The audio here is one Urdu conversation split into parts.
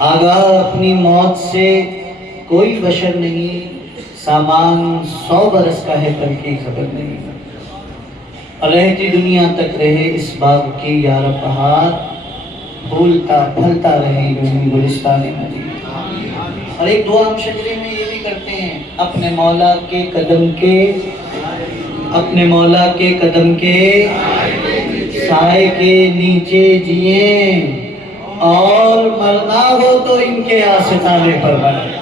آگاہ اپنی موت سے کوئی بشر نہیں، سامان 100 برس کا ہے پر کی خبر نہیں۔ اور رہتی دنیا تک رہے اس باغ کی یار بہار، پھولتا پھلتا رہے یوں گلستان مدینہ۔ اور ایک دعا ہم شجرے میں یہ بھی کرتے ہیں، اپنے مولا کے قدم کے، اپنے مولا کے قدم کے سائے کے نیچے جئیں، اور مرنا ہو تو ان کے آستانے پر مرے۔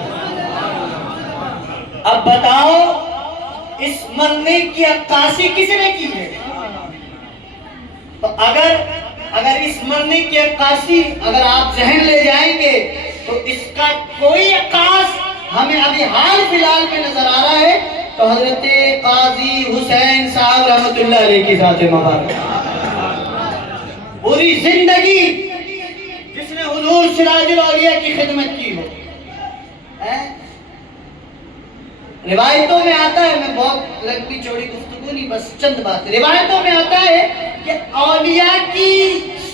اب بتاؤ اس مرنے کی عکاسی کس نے کی ہے؟ تو اگر اس مرنے کی عکاسی اگر آپ ذہن لے جائیں گے تو اس کا کوئی عکاس ہمیں ابھی حال فی الحال میں نظر آ رہا ہے تو حضرت قاضی حسین صاحب رحمۃ اللہ علیہ کی ذات مبارک، پوری زندگی جس نے حضور سراج الاولیاء کی خدمت کی ہو۔ روایتوں میں آتا ہے، میں بہت لمبی چوڑی گفتگو نہیں، بس چند بات، روایتوں میں آتا ہے کہ اولیاء کی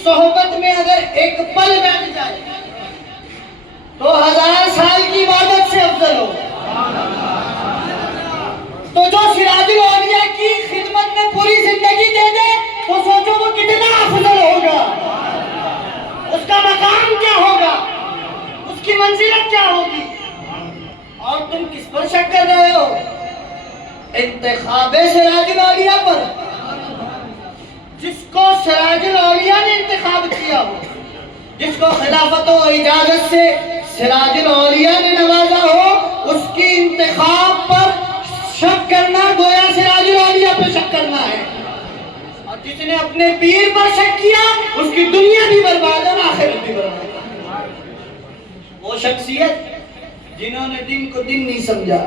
صحبت میں اگر ایک پل بیٹھ جائے تو 1000 سال کی عبادت سے افضل ہو۔ تو جو سراج الاولیاء کی خدمت میں پوری زندگی دے دے تو سوچو وہ کتنا افضل ہوگا، اس کا مقام کیا ہوگا، اس کی منزلت کیا ہوگی۔ اور تم کس پر شک کر رہے ہو؟ انتخاب سراج الاولیاء پر، جس کو سراج الاولیاء نے انتخاب کیا ہو، جس کو خلافت و اجازت سے سراج الاولیاء نے نوازا ہو، اس کی انتخاب پر شک کرنا گویا سراج الاولیاء پر شک کرنا ہے۔ اور جس نے اپنے پیر پر شک کیا اس کی دنیا بھی برباد ہے، آخرت بھی برباد ہے۔ وہ شخصیت جنہوں نے دن کو دن نہیں سمجھا،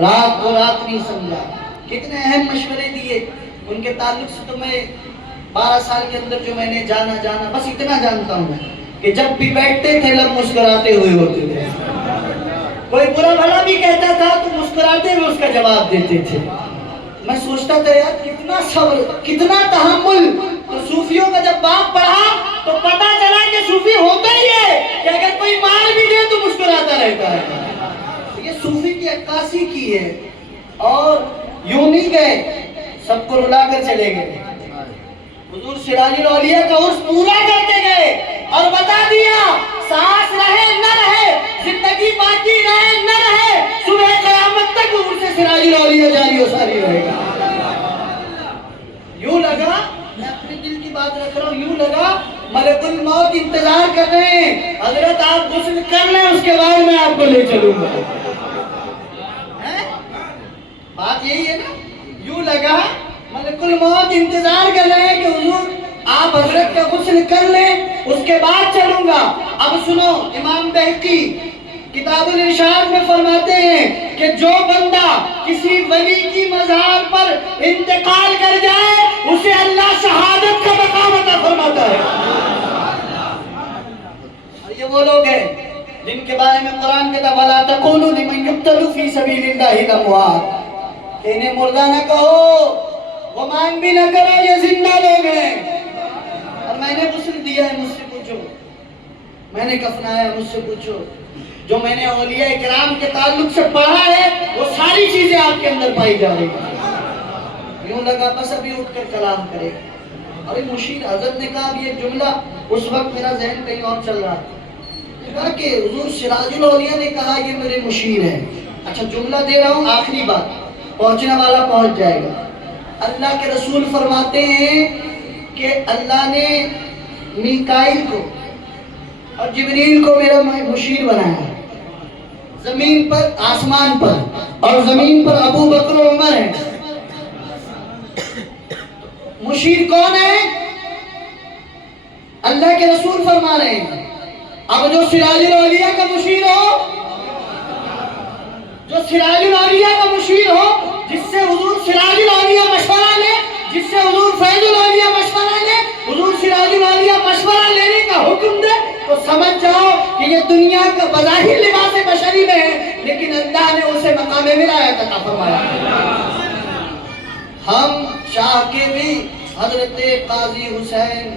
رات کو رات نہیں سمجھا، کتنے اہم مشورے دیے ان کے تعلق سے تو میں 12 سال کے اندر جو میں نے جانا بس اتنا جانتا ہوں کہ جب بھی بیٹھتے تھے لب مسکراتے ہوئے ہوتے تھے، کوئی برا بھلا بھی کہتا تھا تو مسکراتے ہوئے اس کا جواب دیتے تھے۔ میں سوچتا تھا یار کتنا صبر، کتنا تحمل۔ تو صوفیوں کا جب باپ پڑھا تو پتا چلا کہ صوفی ہوتا ہی ہے کہ اگر کوئی مال بھی دے تو مسکراتا رہتا ہے۔ یہ صوفی کی عکاسی کی ہے، اور یوں نہیں گئے سب کو رلا کر چلے گئے، حضور سراج الاولیاء کا عرس پورا کر کے گئے اور بتا دیا سانس رہے نہ رہے، زندگی باقی رہے نہ رہے، صبح قیامت تک عرس سراج الاولیاء جاری و ساری رہے گا۔ یوں لگا، میں اپنے دل کی بات رکھ رہا ہوں، یوں لگا ملک الموت انتظار کر رہے ہیں، حضرت آپ غسل کر لیں اس کے بعد میں آپ کو لے چلوں گا۔ بات یہی ہے نا، یوں لگا ملک الموت انتظار کر رہے ہیں کہ حضور آپ حضرت کا غسل کر لیں اس کے بعد چلوں گا۔ اب سنو، امام بہقی کتاب الارشاد میں فرماتے ہیں کہ جو بندہ کسی ولی کی مزار پر انتقال کر جائے اسے اللہ شہادت کا مقام عطا فرماتا ہے۔ اور یہ وہ لوگ ہیں جن کے بارے میں قرآن کہتا ہے وَلَا تَقُولُوا لِمَنْ يُقْتَلُ فِي سَبِيلِ اللَّهِ الْأَمْوَاتِ، کہ انہیں مردہ نہ کہو، غمان بھی نہ کرو، یہ زندہ لوگ ہیں۔ اور میں نے غسل دیا ہے، مجھ سے پوچھو، میں نے کفنایا ہے، مجھ سے پوچھو، جو میں نے اولیاء اکرام کے تعلق سے پڑھا ہے وہ ساری چیزیں آپ کے اندر پائی جا رہی ہیں۔ یوں لگا بس ابھی اٹھ کر کلام کرے۔ ابھی مشیر حضرت نے کہا ابھی ایک جملہ، اس وقت میرا ذہن کہیں اور چل رہا تھا، کہا کہ حضور سراج الاولیاء نے کہا یہ میرے مشیر ہیں۔ اچھا جملہ دے رہا ہوں، آخری بات، پہنچنے والا پہنچ جائے گا۔ اللہ کے رسول فرماتے ہیں کہ اللہ نے میکائیل کو اور جبریل کو میرا مشیر بنایا، زمین پر، آسمان پر، اور زمین پر ابو بکر و عمر ہیں۔ مشیر کون ہے؟ اللہ کے رسول فرما رہے ہیں۔ اب جو سراج الاولیاء کا مشیر ہو، جو سراج الاولیاء کا مشیر ہو، جس سے حضور سراج الاولیاء مشورہ لے، جس سے حضور فیض الاولیاء مشورہ لے، حضور سراج الاولیاء مشورہ لینے کا حکم دے، تو سمجھ جاؤ کہ یہ دنیا کا بظاہر لباس بشری میں ہے لیکن اللہ نے اسے مقام ولایت عطا فرمایا۔ ہم چاہ کے بھی حضرت قاضی حسین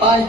5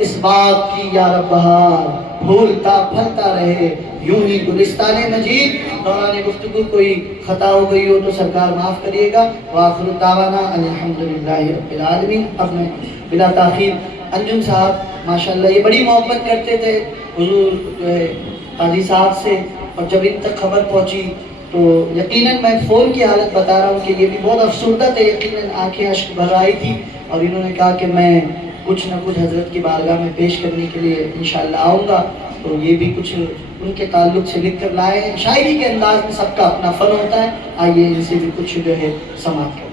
اس باغ کی یا رب بہار پھولتا پھلتا رہے یوں ہی گلستان مجید. دوران گفتگو کوئی خطا ہو گئی ہو تو سرکار معاف کریے گا. وآخر دعوانا الحمدللہ رب العالمین. اب میں بلا تاخیر انجم صاحب ماشاءاللہ یہ بڑی محبت کرتے تھے حضور جو ہے قاضی صاحب سے, اور جب ان تک خبر پہنچی تو یقیناً میں فون کی حالت بتا رہا ہوں کہ یہ بھی بہت افسردہ تھے, یقیناً آنکھیں اشک بھر آئی تھی, اور انہوں نے کہا کہ میں کچھ نہ کچھ حضرت کی بارگاہ میں پیش کرنے کے لیے انشاءاللہ آؤں گا. تو یہ بھی کچھ ان کے تعلق سے لکھ کر لائے ہیں. شاعری کے انداز میں سب کا اپنا فن ہوتا ہے, آئیے ان سے بھی کچھ جو ہے سماعت کریں.